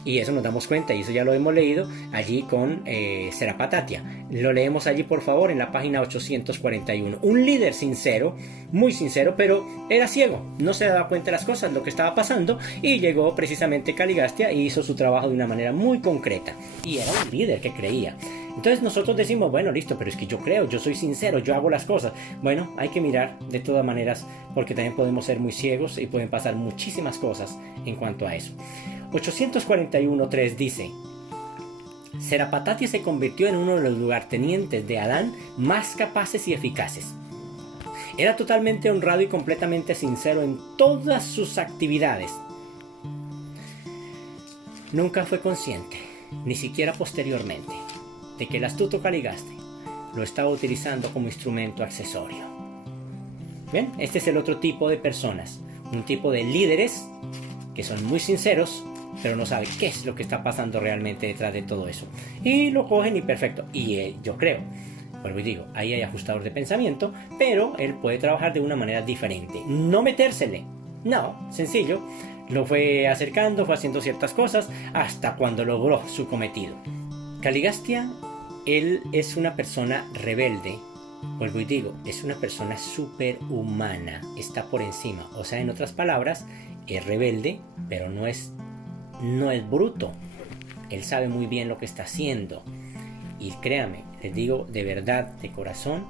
Y eso nos damos cuenta, y eso ya lo hemos leído allí con Serapatatia. Lo leemos allí, por favor, en la página 841. Un líder sincero, muy sincero, pero era ciego. No se daba cuenta de las cosas, lo que estaba pasando, y llegó precisamente Caligastia y hizo su trabajo de una manera muy concreta. Y era un líder que creía. Entonces nosotros decimos, bueno, listo, pero es que yo creo, yo soy sincero, yo hago las cosas. Bueno, hay que mirar de todas maneras, porque también podemos ser muy ciegos y pueden pasar muchísimas cosas en cuanto a eso. 841.3 dice: Serapatatia se convirtió en uno de los lugartenientes de Adán más capaces y eficaces. Era totalmente honrado y completamente sincero en todas sus actividades. Nunca fue consciente, ni siquiera posteriormente, de que el astuto Caligaste lo estaba utilizando como instrumento accesorio. Bien, este es el otro tipo de personas, un tipo de líderes que son muy sinceros, pero no saben qué es lo que está pasando realmente detrás de todo eso. Y lo cogen y perfecto. Y yo creo, vuelvo y digo, ahí hay ajustador de pensamiento, pero él puede trabajar de una manera diferente. No metérsele. No, sencillo. Lo fue acercando, fue haciendo ciertas cosas, hasta cuando logró su cometido. Caligastia, él es una persona rebelde. Vuelvo y digo, es una persona superhumana. Está por encima. O sea, en otras palabras, es rebelde, pero no es bruto. Él sabe muy bien lo que está haciendo. Y créame, les digo de verdad, de corazón,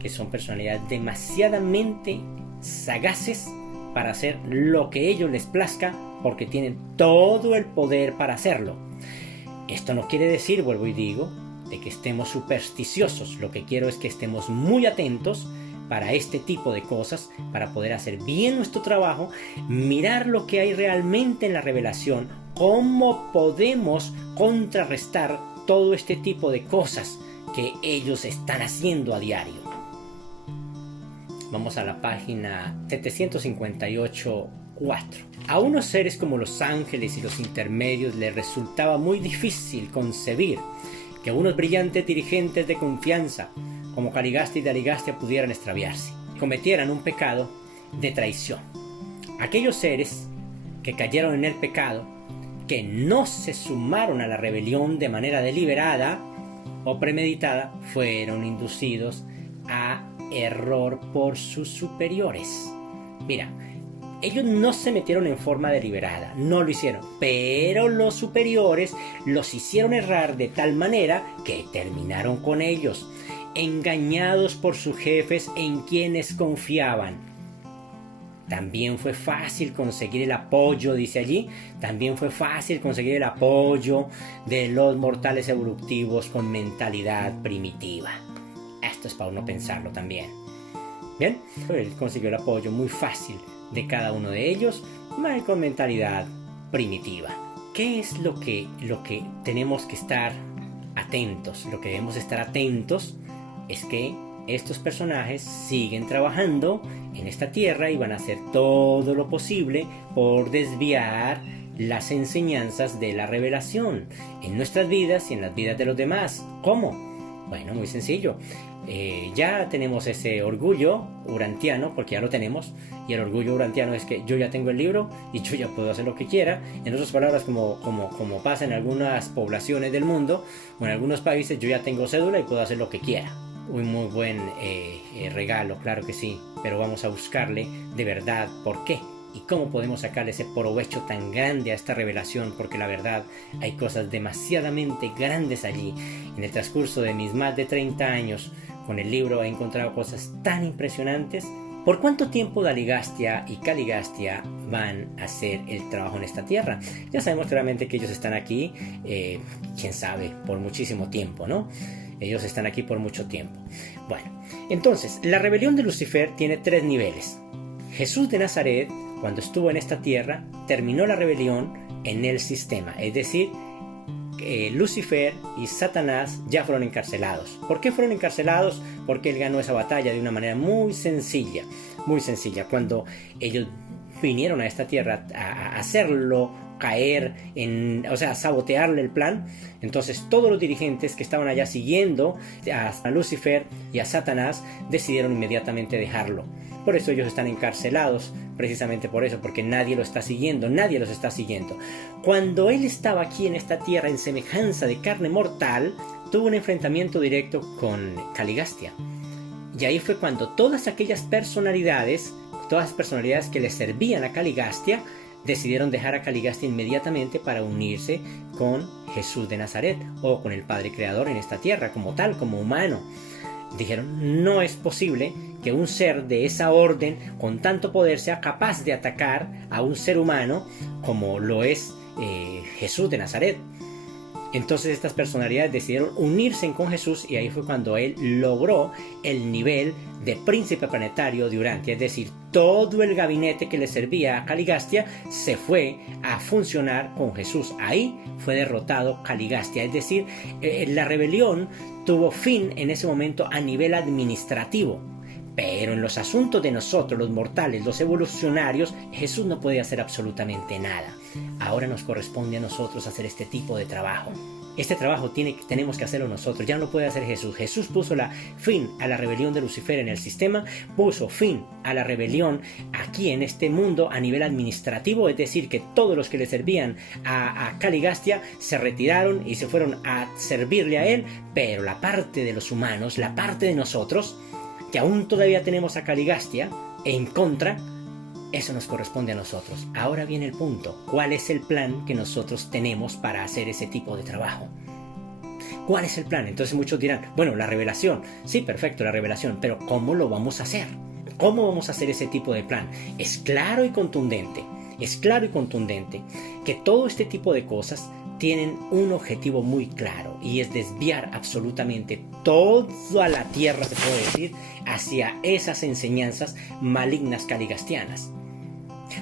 que son personalidades demasiadamente sagaces para hacer lo que ellos les plazca, porque tienen todo el poder para hacerlo. Esto no quiere decir, vuelvo y digo, de que estemos supersticiosos. Lo que quiero es que estemos muy atentos para este tipo de cosas, para poder hacer bien nuestro trabajo, mirar lo que hay realmente en la revelación, cómo podemos contrarrestar todo este tipo de cosas que ellos están haciendo a diario. Vamos a la página 758.4. A unos seres como los ángeles y los intermedios les resultaba muy difícil concebir que unos brillantes dirigentes de confianza como Caligaste y Daligastia pudieran extraviarse, cometieran un pecado de traición. Aquellos seres que cayeron en el pecado, que no se sumaron a la rebelión de manera deliberada o premeditada, fueron inducidos a error por sus superiores. Mira, ellos no se metieron en forma deliberada, no lo hicieron, pero los superiores los hicieron errar de tal manera que terminaron con ellos, engañados por sus jefes en quienes confiaban. También fue fácil conseguir el apoyo, dice allí, también fue fácil conseguir el apoyo de los mortales evolutivos con mentalidad primitiva. Esto es para uno pensarlo también. Bien, él consiguió el apoyo muy fácil de cada uno de ellos, con mentalidad primitiva. ¿Qué es lo que tenemos que estar atentos? Lo que debemos estar atentos es que estos personajes siguen trabajando en esta tierra y van a hacer todo lo posible por desviar las enseñanzas de la revelación en nuestras vidas y en las vidas de los demás. ¿Cómo? Bueno, muy sencillo. Ya tenemos ese orgullo urantiano, porque ya lo tenemos, y el orgullo urantiano es que yo ya tengo el libro y yo ya puedo hacer lo que quiera. En otras palabras, como pasa en algunas poblaciones del mundo o en algunos países, yo ya tengo cédula y puedo hacer lo que quiera. Un muy buen regalo, claro que sí, pero vamos a buscarle de verdad por qué y cómo podemos sacarle ese provecho tan grande a esta revelación, porque la verdad hay cosas demasiadamente grandes allí. En el transcurso de mis más de 30 años con el libro he encontrado cosas tan impresionantes. ¿Por cuánto tiempo Daligastia y Caligastia van a hacer el trabajo en esta tierra? Ya sabemos claramente que ellos están aquí, quién sabe, por muchísimo tiempo, ¿no? Ellos están aquí por mucho tiempo. Bueno, entonces, la rebelión de Lucifer tiene 3 niveles. Jesús de Nazaret, cuando estuvo en esta tierra, terminó la rebelión en el sistema. Es decir, Lucifer y Satanás ya fueron encarcelados. ¿Por qué fueron encarcelados? Porque él ganó esa batalla de una manera muy sencilla. Muy sencilla. Cuando ellos vinieron a esta tierra a hacerlo caer o sea, sabotearle el plan, entonces todos los dirigentes que estaban allá siguiendo a Lucifer y a Satanás decidieron inmediatamente dejarlo. Por eso ellos están encarcelados, precisamente por eso, porque nadie lo está siguiendo, nadie los está siguiendo. Cuando él estaba aquí en esta tierra en semejanza de carne mortal, tuvo un enfrentamiento directo con Caligastia. Y ahí fue cuando todas aquellas personalidades que le servían a Caligastia, decidieron dejar a Caligastia inmediatamente para unirse con Jesús de Nazaret o con el Padre Creador en esta tierra, como tal, como humano. Dijeron, no es posible que un ser de esa orden con tanto poder sea capaz de atacar a un ser humano como lo es Jesús de Nazaret. Entonces estas personalidades decidieron unirse con Jesús y ahí fue cuando él logró el nivel de príncipe planetario de Urantia. Es decir, todo el gabinete que le servía a Caligastia se fue a funcionar con Jesús. Ahí fue derrotado Caligastia. Es decir, la rebelión tuvo fin en ese momento a nivel administrativo. Pero en los asuntos de nosotros, los mortales, los evolucionarios, Jesús no puede hacer absolutamente nada. Ahora nos corresponde a nosotros hacer este tipo de trabajo. Este trabajo tenemos que hacerlo nosotros, ya no lo puede hacer Jesús. Jesús puso fin a la rebelión de Lucifer en el sistema, puso fin a la rebelión aquí en este mundo a nivel administrativo, es decir, que todos los que le servían a Caligastia se retiraron y se fueron a servirle a él, pero la parte de los humanos, la parte de nosotros, que aún todavía tenemos a Caligastia en contra, eso nos corresponde a nosotros. Ahora viene el punto. ¿Cuál es el plan que nosotros tenemos para hacer ese tipo de trabajo? ¿Cuál es el plan? Entonces muchos dirán, bueno, la revelación. Sí, perfecto, la revelación. Pero ¿cómo lo vamos a hacer? ¿Cómo vamos a hacer ese tipo de plan? Es claro y contundente. Es claro y contundente que todo este tipo de cosas tienen un objetivo muy claro y es desviar absolutamente toda la tierra, se puede decir, hacia esas enseñanzas malignas caligastianas.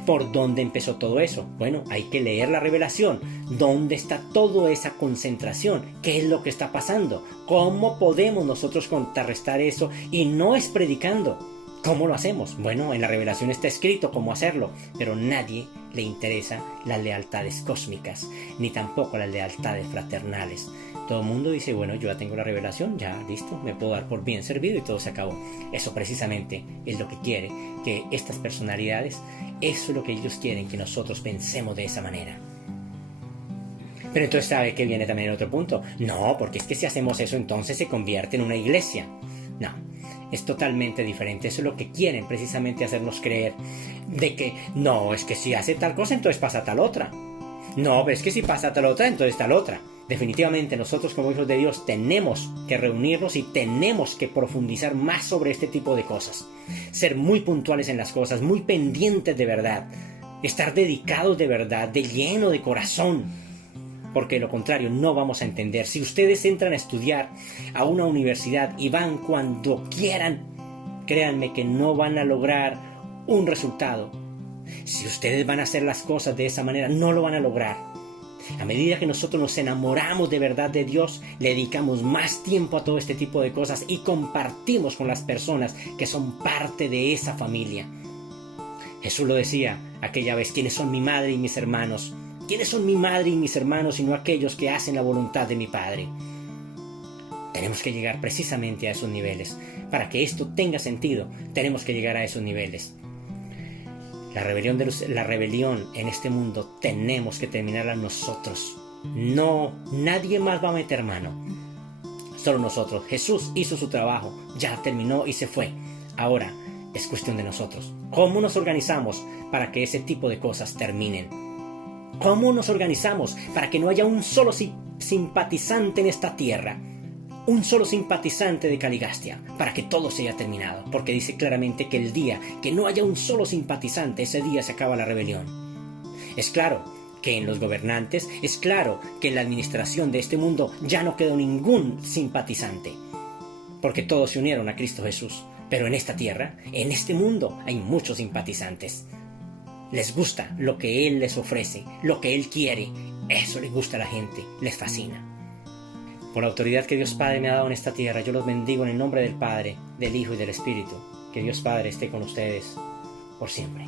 ¿Por dónde empezó todo eso? Bueno, hay que leer la revelación. ¿Dónde está toda esa concentración? ¿Qué es lo que está pasando? ¿Cómo podemos nosotros contrarrestar eso? Y no es predicando. ¿Cómo lo hacemos? Bueno, en la revelación está escrito cómo hacerlo, pero nadie le interesa las lealtades cósmicas, ni tampoco las lealtades fraternales. Todo el mundo dice, bueno, yo ya tengo la revelación, ya listo, me puedo dar por bien servido y todo se acabó. Eso precisamente es lo que quiere, que estas personalidades, eso es lo que ellos quieren, que nosotros pensemos de esa manera. Pero entonces, ¿sabe qué viene también el otro punto? No, porque es que si hacemos eso, entonces se convierte en una iglesia. No, es totalmente diferente. Eso es lo que quieren precisamente hacernos creer, de que no, es que si hace tal cosa, entonces pasa tal otra. No, es que si pasa tal otra, entonces tal otra. Definitivamente nosotros como hijos de Dios tenemos que reunirnos y tenemos que profundizar más sobre este tipo de cosas. Ser muy puntuales en las cosas, muy pendientes de verdad. Estar dedicados de verdad, de lleno de corazón. Porque de lo contrario no vamos a entender. Si ustedes entran a estudiar a una universidad y van cuando quieran, créanme que no van a lograr un resultado. Si ustedes van a hacer las cosas de esa manera, no lo van a lograr. A medida que nosotros nos enamoramos de verdad de Dios, le dedicamos más tiempo a todo este tipo de cosas y compartimos con las personas que son parte de esa familia. Jesús lo decía aquella vez, ¿quiénes son mi madre y mis hermanos? ¿Quiénes son mi madre y mis hermanos sino aquellos que hacen la voluntad de mi Padre? Tenemos que llegar precisamente a esos niveles. Para que esto tenga sentido, tenemos que llegar a esos niveles. La rebelión en este mundo tenemos que terminarla nosotros. No, nadie más va a meter mano. Solo nosotros. Jesús hizo su trabajo, ya terminó y se fue. Ahora es cuestión de nosotros. ¿Cómo nos organizamos para que ese tipo de cosas terminen? ¿Cómo nos organizamos para que no haya un solo simpatizante en esta tierra? Un solo simpatizante de Caligastia, para que todo se haya terminado, porque dice claramente que el día que no haya un solo simpatizante, ese día se acaba la rebelión. Es claro que en los gobernantes, es claro que en la administración de este mundo ya no quedó ningún simpatizante, porque todos se unieron a Cristo Jesús. Pero en esta tierra, en este mundo, hay muchos simpatizantes. Les gusta lo que Él les ofrece, lo que Él quiere. Eso les gusta a la gente, les fascina. Por la autoridad que Dios Padre me ha dado en esta tierra, yo los bendigo en el nombre del Padre, del Hijo y del Espíritu. Que Dios Padre esté con ustedes por siempre.